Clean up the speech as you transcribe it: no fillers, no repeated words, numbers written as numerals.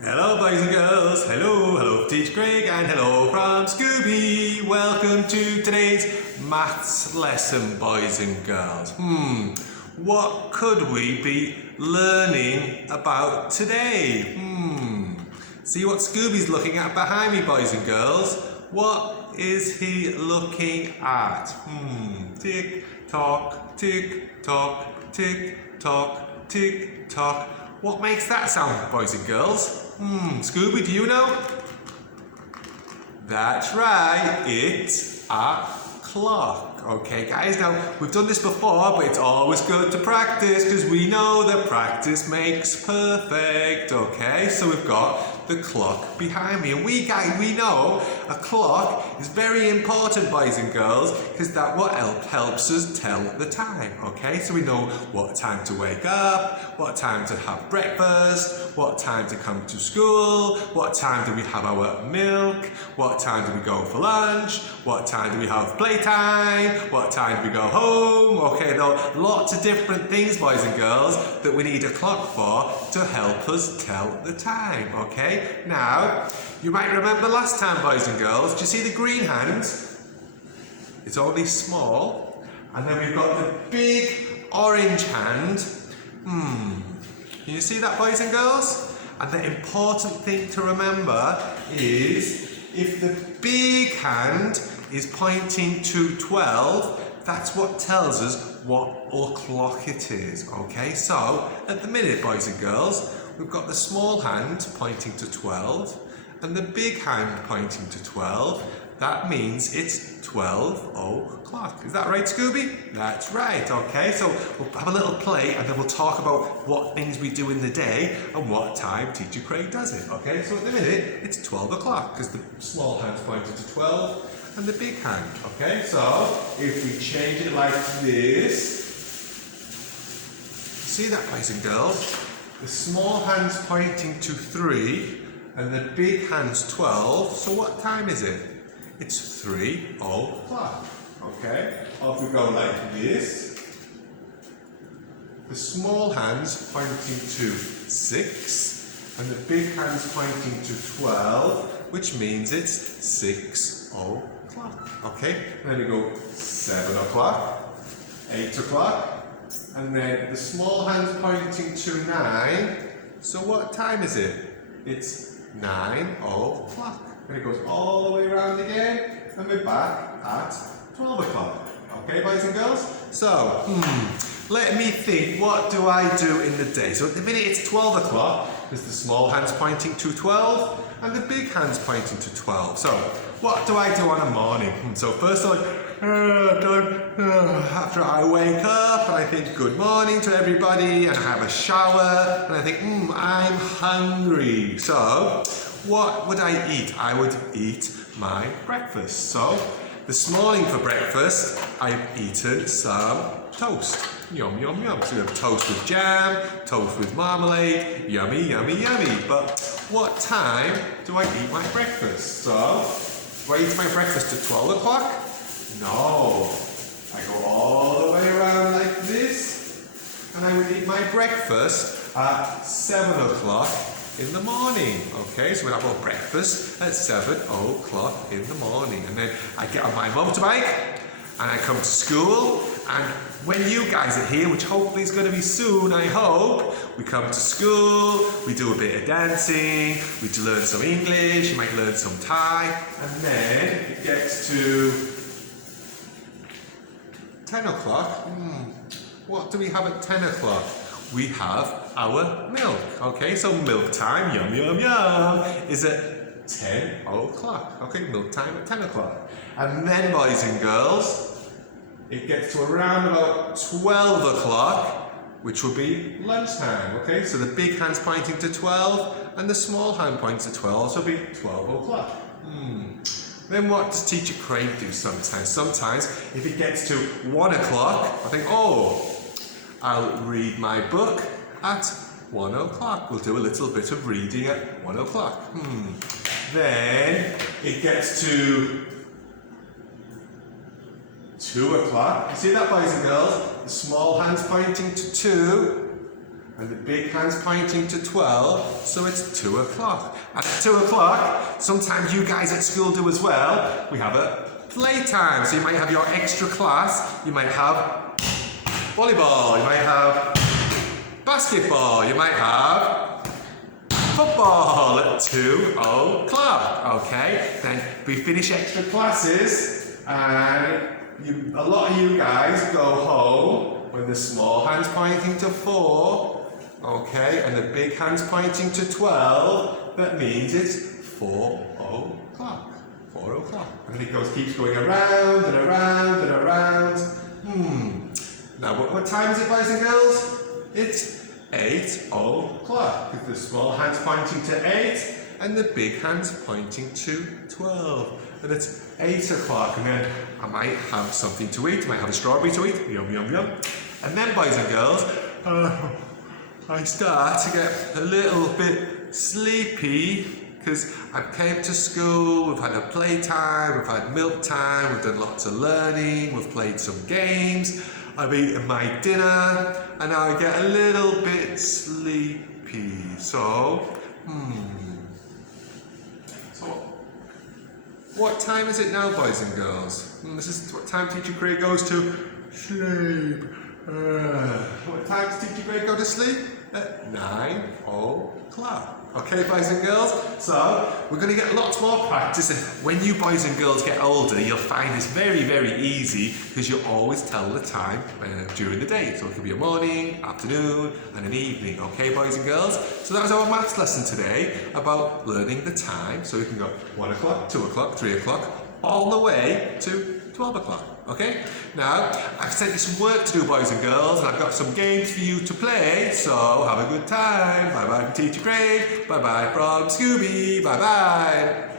Hello boys and girls, hello Teacher Craig and hello from Scooby. Welcome to today's maths lesson boys and girls. What could we be learning about today? See what Scooby's looking at behind me boys and girls. What is he looking at? Tick tock, tick tock, tick tock, tick tock. What makes that sound, boys and girls? Scooby, do you know? That's right, it's a clock. Okay, guys, now we've done this before, but it's always good to practice because we know that practice makes perfect. Okay, so we've got the clock behind me, and we know a clock is very important, boys and girls, because that what helps us tell the time. Okay, so we know what time to wake up, what time to have breakfast, what time to come to school, what time do we have our milk, what time do we go for lunch, what time do we have playtime, what time do we go home. Okay, there are lots of different things, boys and girls, that we need a clock for to help us tell the time. Okay, now you might remember last time, boys and girls, do you see the green hand? It's only small, and then we've got the big orange hand. Can you see that, boys and girls? And the important thing to remember is if the big hand is pointing to 12, that's what tells us what o'clock it is. Okay, so at the minute, boys and girls, we've got the small hand pointing to 12 and the big hand pointing to 12. That means it's 12 o'clock. Is that right, Scooby? That's right. Okay, so we'll have a little play and then we'll talk about what things we do in the day and what time Teacher Craig does it. Okay, so at the minute it's 12 o'clock because the small hand's pointing to 12 and the big hand. Okay, so if we change it like this, see that, boys and girls? The small hand's pointing to 3 and the big hand's 12. So what time is it? It's 3 o'clock. Okay? Or if we go like this, the small hand's pointing to 6 and the big hand's pointing to 12, which means it's 6 o'clock. Okay? And then we go 7 o'clock, 8 o'clock, and then the small hand's pointing to 9. So what time is it? It's 9 o'clock. And it goes all the way around again, and we're back at 12 o'clock. Okay, boys and girls? So, let me think, what do I do in the day? So at the minute it's 12 o'clock, because the small hand's pointing to 12, and the big hand's pointing to 12. So, what do I do on a morning? So first after I wake up, and I think good morning to everybody, and I have a shower, and I think, I'm hungry. So, what would I eat? I would eat my breakfast. So, this morning for breakfast, I've eaten some toast. Yum, yum, yum. So we have toast with jam, toast with marmalade, yummy, yummy, yummy. But what time do I eat my breakfast? So, do I eat my breakfast at 12 o'clock? No. I go all the way around like this, and I would eat my breakfast at 7 o'clock in the morning. Okay, so we'll have our breakfast at 7 o'clock in the morning. And then I get on my motorbike and I come to school, and when you guys are here, which hopefully is going to be soon, I hope, we come to school, we do a bit of dancing, we learn some English, you might learn some Thai, and then it gets to 10 o'clock. What do we have at 10 o'clock? We have our milk. Okay, so milk time, yum, yum, yum, is at 10 o'clock. Okay, milk time at 10 o'clock. And then, boys and girls, it gets to around about 12 o'clock, which will be lunchtime. Okay, so the big hand's pointing to 12 and the small hand points to 12, so it'll be 12 o'clock. Then what does Teacher Craig do sometimes? Sometimes, if it gets to 1 o'clock, I think, I'll read my book at 1 o'clock. We'll do a little bit of reading at 1 o'clock. Then it gets to 2 o'clock. You see that, boys and girls? The small hand's pointing to 2 and the big hand's pointing to 12, so it's 2 o'clock. And at 2 o'clock, sometimes you guys at school do as well, we have a playtime. So you might have your extra class, you might have volleyball, you might have basketball, you might have football at 2 o'clock, okay? Then we finish extra classes and a lot of you guys go home when the small hand's pointing to 4, okay, and the big hand's pointing to 12, that means it's 4 o'clock. 4 o'clock. And then it keeps going around and around and around. Now, what time is it, boys and girls? It's 8 o'clock. Because the small hand's pointing to 8 and the big hand's pointing to 12. And it's 8 o'clock, and then I might have something to eat. I might have a strawberry to eat. Yum, yum, yum. And then, boys and girls, I start to get a little bit sleepy because I came to school, we've had a playtime, we've had milk time, we've done lots of learning, we've played some games, I've eaten my dinner, and now I get a little bit sleepy. So, what time is it now, boys and girls? This is what time Teacher Craig goes to sleep. What time does Teacher Craig go to sleep? At 9 o'clock. Okay, boys and girls? So, we're going to get lots more practice, and when you boys and girls get older, you'll find this very, very easy because you always tell the time during the day. So it could be a morning, afternoon, and an evening. Okay, boys and girls? So that was our maths lesson today about learning the time. So we can go 1 o'clock, 2 o'clock, 3 o'clock, all the way to 12 o'clock. Okay? Now, I've sent you some work to do, boys and girls, and I've got some games for you to play, so have a good time. Bye-bye from Teacher Craig. Bye-bye from Scooby. Bye-bye.